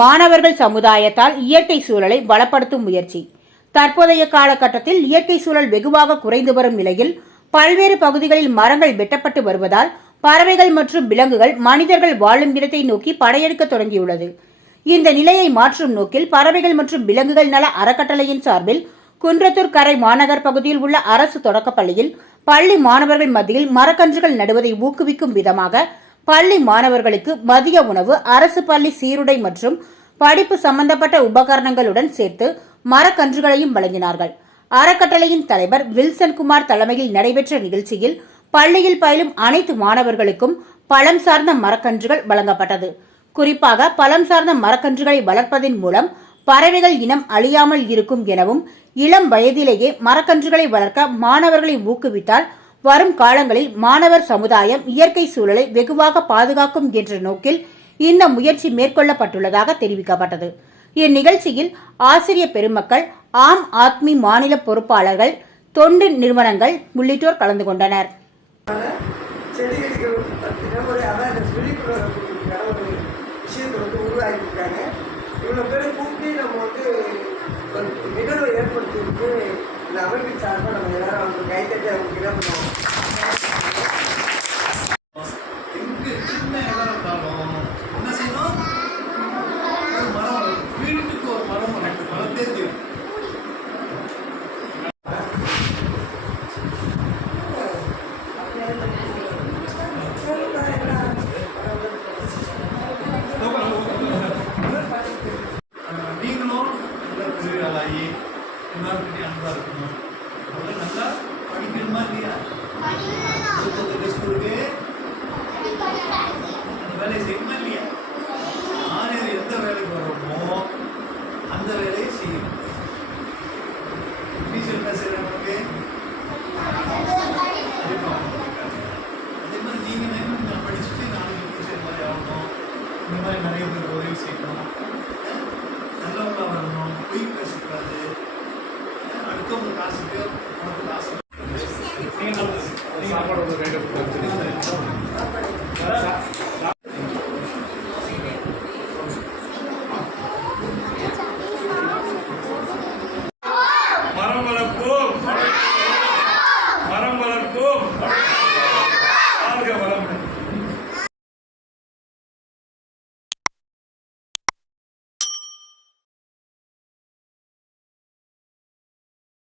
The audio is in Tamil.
மாணவர்கள் சமுதாயத்தால் இயற்கை சூழலை வளப்படுத்தும் முயற்சி. தற்போதைய காலகட்டத்தில் இயற்கை சூழல் வெகுவாக குறைந்து வரும் நிலையில் பல்வேறு பகுதிகளில் மரங்கள் வெட்டப்பட்டு வருவதால் பறவைகள் மற்றும் விலங்குகள் மனிதர்கள் வாழும் இடத்தை நோக்கி படையெடுக்க தொடங்கியுள்ளது. இந்த நிலையை மாற்றும் நோக்கில் பறவைகள் மற்றும் விலங்குகள் நல அறக்கட்டளையின் சார்பில் குன்றத்தூர் கரை மாநகர் பகுதியில் உள்ள அரசு தொடக்கப்பள்ளியில் பள்ளி மாணவர்கள் மத்தியில் மரக்கன்றுகள் நடுவதை ஊக்குவிக்கும் விதமாக பள்ளி மாணவர்களுக்கு மதிய உணவு, அரசு பள்ளி சீருடை மற்றும் படிப்பு சம்பந்தப்பட்ட உபகரணங்களுடன் சேர்த்து மரக்கன்றுகளையும் வழங்கினார்கள். அறக்கட்டளையின் தலைவர் வில்சன்குமார் தலைமையில் நடைபெற்ற நிகழ்ச்சியில் பள்ளியில் பயிலும் அனைத்து மாணவர்களுக்கும் பழம் சார்ந்த மரக்கன்றுகள் வழங்கப்பட்டது. குறிப்பாக பழம் சார்ந்த மரக்கன்றுகளை வளர்ப்பதன் மூலம் பறவைகள் இனம் அழியாமல் இருக்கும் எனவும், இளம் வயதிலேயே மரக்கன்றுகளை வளர்க்க மாணவர்களை ஊக்குவித்தால் வரும் காலங்களில் மாணவர் சமுதாயம் இயற்கை சூழலை வெகுவாக பாதுகாக்கும் என்ற நோக்கில் இந்த முயற்சி மேற்கொள்ளப்பட்டுள்ளதாக தெரிவிக்கப்பட்டது. இந்நிகழ்ச்சியில் ஆசிரியர் பெருமக்கள், ஆம் ஆத்மி மாநில பொறுப்பாளர்கள், தொண்டு நிறுவனங்கள் உள்ளிட்டோர் கலந்து கொண்டனர். இவ்வளோ பேரை கூப்பிட்டு நம்ம நிகழ்வை ஏற்படுத்தியிருக்கு. இந்த அமைப்பின் சார்பாக நம்ம எல்லாரும் அவங்களுக்கு கைத்தட்டி அவங்களுக்கு என்ன பண்ணுவோம். சின்ன இடம் இருந்தாலும் என்ன செய்யணும், ஒரு மரம், வீட்டுக்கு ஒரு மரம் வளர்த்தே தீரும்.